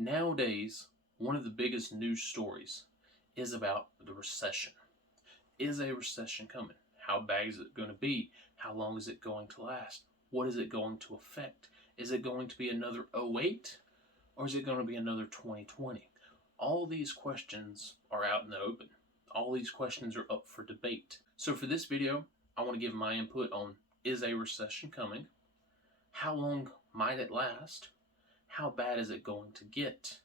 Nowadays, one of the biggest news stories is about the recession. Is a recession coming? How bad is it going to be? How long is it going to last? What is it going to affect? Is it going to be another 08 or is it going to be another 2020? All these questions are out in the open. All these questions are up for debate. So for this video, I want to give my input on, is a recession coming? How long might it last? How bad is it going to get?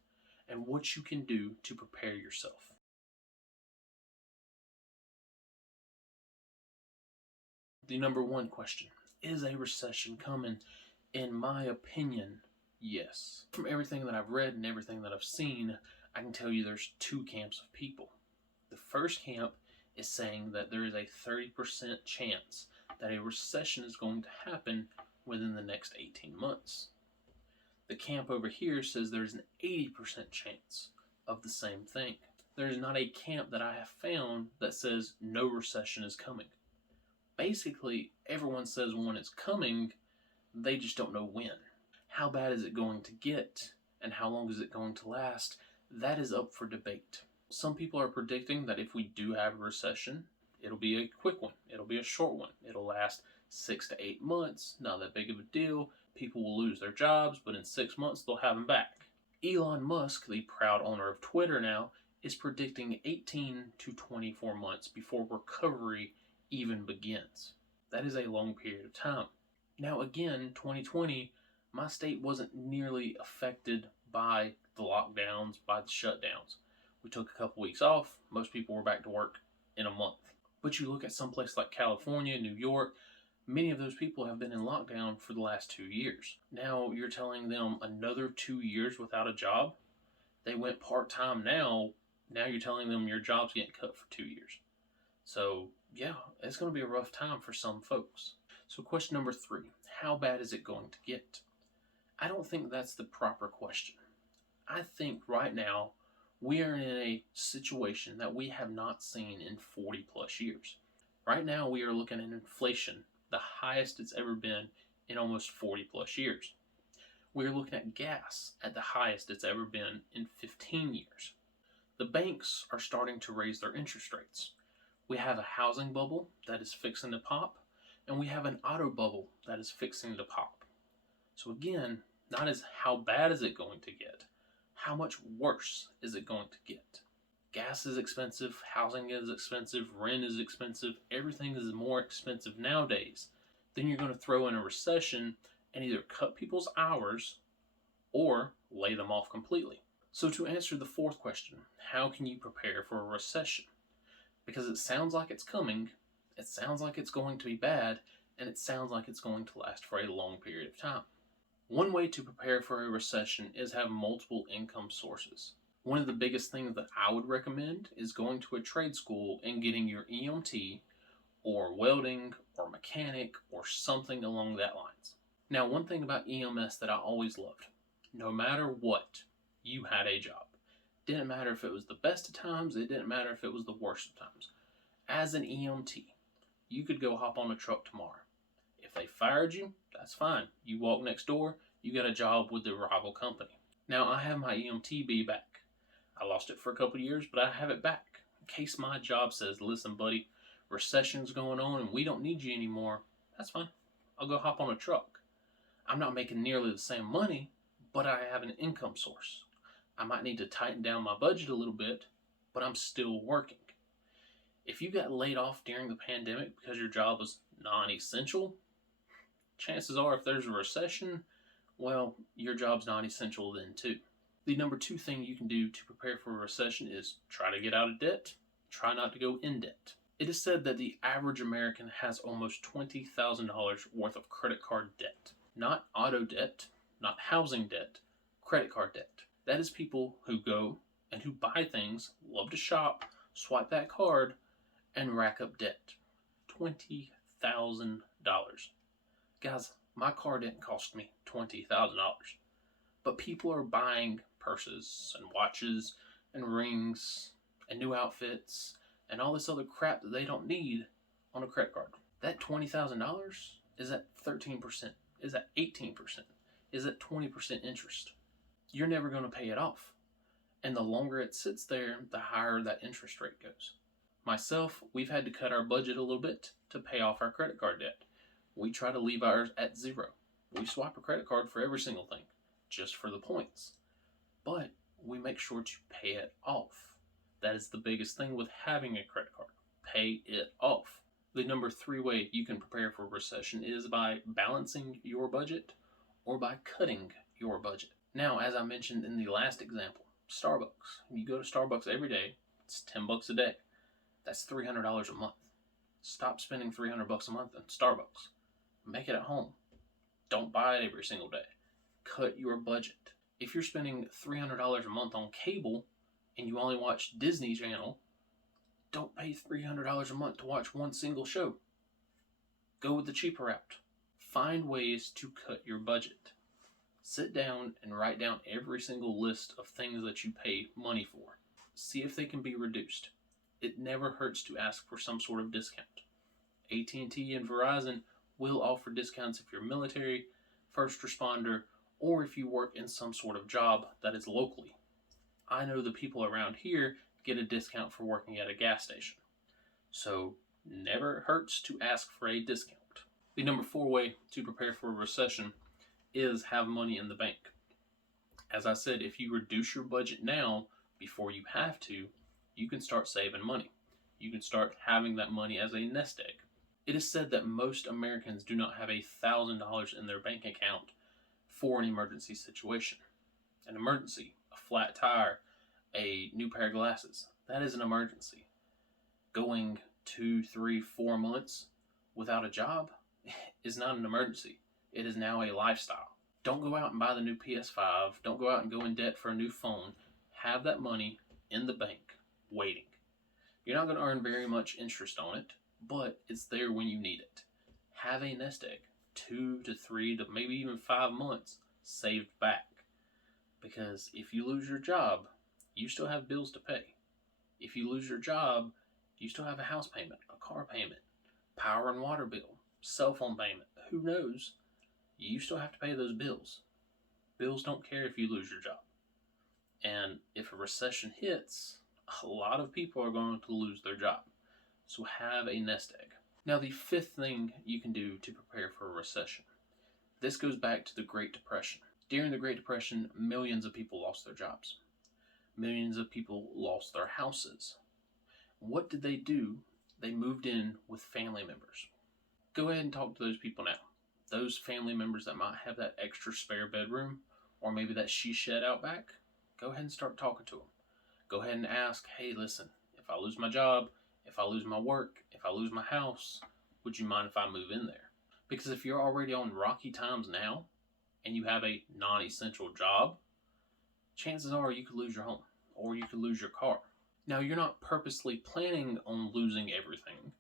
And what you can do to prepare yourself. The number one question, is a recession coming? In my opinion, yes. From everything that I've read and everything that I've seen, I can tell you there's two camps of people. The first camp is saying that there is a 30% chance that a recession is going to happen within the next 18 months. The camp over here says there's an 80% chance of the same thing. There's not a camp that I have found that says no recession is coming. Basically, everyone says one is coming, they just don't know when. How bad is it going to get, and how long is it going to last? That is up for debate. Some people are predicting that if we do have a recession, it'll be a quick one. It'll be a short one. It'll last 6 to 8 months. Not that big of a deal. People will lose their jobs, but in 6 months, they'll have them back. Elon Musk, the proud owner of Twitter now, is predicting 18 to 24 months before recovery even begins. That is a long period of time. Now again, 2020, my state wasn't nearly affected by the lockdowns, by the shutdowns. We took a couple weeks off. Most people were back to work in a month. But you look at some place like California, New York, many of those people have been in lockdown for the last 2 years. Now you're telling them another 2 years without a job? They went part-time now you're telling them your job's getting cut for 2 years. So yeah, it's going to be a rough time for some folks. So question number 3, how bad is it going to get? I don't think that's the proper question. I think right now we are in a situation that we have not seen in 40 plus years. Right now we are looking at inflation, the highest it's ever been in almost 40 plus years. We are looking at gas at the highest it's ever been in 15 years. The banks are starting to raise their interest rates. We have a housing bubble that is fixing to pop, and we have an auto bubble that is fixing to pop. So again, not as how bad is it going to get, how much worse is it going to get? Gas is expensive, housing is expensive, rent is expensive, everything is more expensive nowadays. Then you're going to throw in a recession and either cut people's hours or lay them off completely. So to answer the fourth question, how can you prepare for a recession? Because it sounds like it's coming, it sounds like it's going to be bad, and it sounds like it's going to last for a long period of time. One way to prepare for a recession is have multiple income sources. One of the biggest things that I would recommend is going to a trade school and getting your EMT or welding or mechanic or something along that lines. Now, one thing about EMS that I always loved, no matter what, you had a job. Didn't matter if it was the best of times, it didn't matter if it was the worst of times. As an EMT, you could go hop on a truck tomorrow. If they fired you, that's fine. You walk next door, you got a job with the rival company. Now I have my EMTB back. I lost it for a couple of years, but I have it back. In case my job says, listen buddy, recession's going on and we don't need you anymore, that's fine. I'll go hop on a truck. I'm not making nearly the same money, but I have an income source. I might need to tighten down my budget a little bit, but I'm still working. If you got laid off during the pandemic because your job was non-essential, chances are if there's a recession, well, your job's non-essential then too. The number 2 thing you can do to prepare for a recession is try to get out of debt, try not to go in debt. It is said that the average American has almost $20,000 worth of credit card debt. Not auto debt, not housing debt, credit card debt. That is people who go and who buy things, love to shop, swipe that card, and rack up debt. $20,000. Guys, my car didn't cost me $20,000. But people are buying purses and watches and rings and new outfits and all this other crap that they don't need on a credit card. That $20,000 is at 13%, is at 18%, is at 20% interest. you're never going to pay it off. And the longer it sits there, the higher that interest rate goes. Myself, we've had to cut our budget a little bit to pay off our credit card debt. We try to leave ours at zero. We swap a credit card for every single thing, just for the points. But we make sure to pay it off. That is the biggest thing with having a credit card. Pay it off. The number 3 way you can prepare for a recession is by balancing your budget or by cutting your budget. Now, as I mentioned in the last example, Starbucks. You go to Starbucks every day, it's $10 a day. That's $300 a month. Stop spending $300 a month on Starbucks. Make it at home. Don't buy it every single day. Cut your budget. If you're spending $300 a month on cable and you only watch Disney Channel, don't pay $300 a month to watch one single show. Go with the cheaper route. Find ways to cut your budget. Sit down and write down every single list of things that you pay money for. See if they can be reduced. It never hurts to ask for some sort of discount. AT&T and Verizon will offer discounts if you're military, first responder, or if you work in some sort of job that is locally. I know the people around here get a discount for working at a gas station. So never hurts to ask for a discount. The number 4 way to prepare for a recession is have money in the bank. As I said, if you reduce your budget now before you have to, you can start saving money. You can start having that money as a nest egg. It is said that most Americans do not have $1,000 in their bank account for an emergency situation. An emergency, a flat tire, a new pair of glasses, that is an emergency. Going 2, 3, 4 months without a job is not an emergency. It is now a lifestyle. Don't go out and buy the new PS5. Don't go out and go in debt for a new phone. Have that money in the bank waiting. You're not going to earn very much interest on it, but it's there when you need it. Have a nest egg, 2 to 3 to maybe even 5 months saved back. Because if you lose your job, you still have bills to pay. If you lose your job, you still have a house payment, a car payment, power and water bill, cell phone payment. Who knows? You still have to pay those bills. Bills don't care if you lose your job. And if a recession hits, a lot of people are going to lose their job. So have a nest egg. Now, the 5th thing you can do to prepare for a recession. This goes back to the Great Depression. During the Great Depression, millions of people lost their jobs. Millions of people lost their houses. What did they do? They moved in with family members. Go ahead and talk to those people now. Those family members that might have that extra spare bedroom, or maybe that she shed out back, go ahead and start talking to them. Go ahead and ask, hey, listen, if I lose my job, if I lose my work, if I lose my house, would you mind if I move in there? Because if you're already on rocky times now, and you have a non-essential job, chances are you could lose your home, or you could lose your car. Now, you're not purposely planning on losing everything,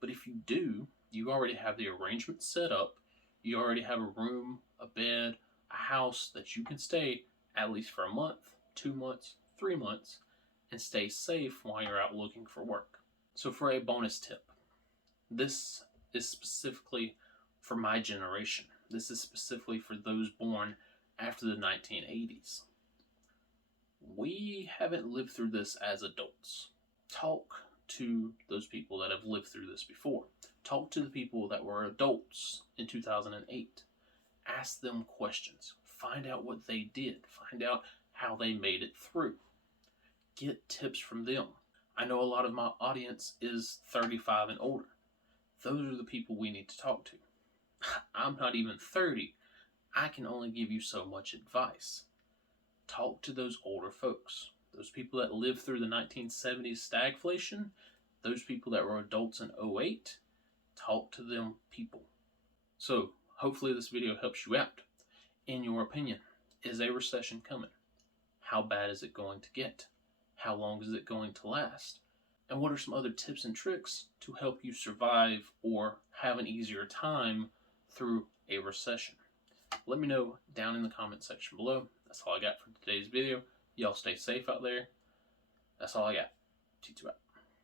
but if you do, you already have the arrangement set up, you already have a room, a bed, a house that you can stay at least for a month, 2 months, 3 months, and stay safe while you're out looking for work. So for a bonus tip, this is specifically for my generation. This is specifically for those born after the 1980s. We haven't lived through this as adults. Talk to those people that have lived through this before. Talk to the people that were adults in 2008. Ask them questions. Find out what they did. Find out how they made it through. Get tips from them. I know a lot of my audience is 35 and older. Those are the people we need to talk to. I'm not even 30. I can only give you so much advice. Talk to those older folks. Those people that lived through the 1970s stagflation. Those people that were adults in 2008. Talk to them people. So, hopefully this video helps you out. In your opinion, is a recession coming? How bad is it going to get? How long is it going to last? And what are some other tips and tricks to help you survive or have an easier time through a recession? Let me know down in the comment section below. That's all I got for today's video. Y'all stay safe out there. That's all I got. T2 out.